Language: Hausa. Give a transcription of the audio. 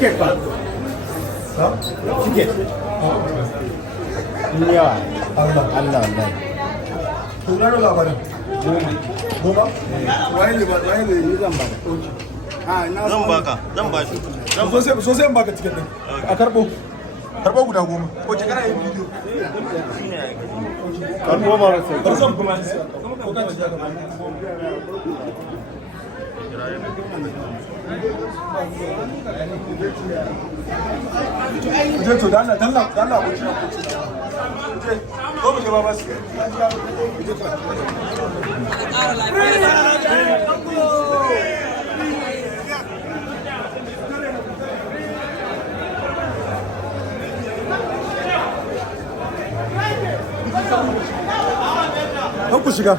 tiket ba ha tiket yawa Allah wallahi to na labarin goma waye ne ba waye ne ni zan ba zan baka zan ba shi so sai in baka tiket din a karbo guda 10 ko ki kana yin bidiyo karbo ma sai karzan kuma ko ka ci daga je to dan Allah ko ci na ko ci je ko mu je ba bas je to ku shiga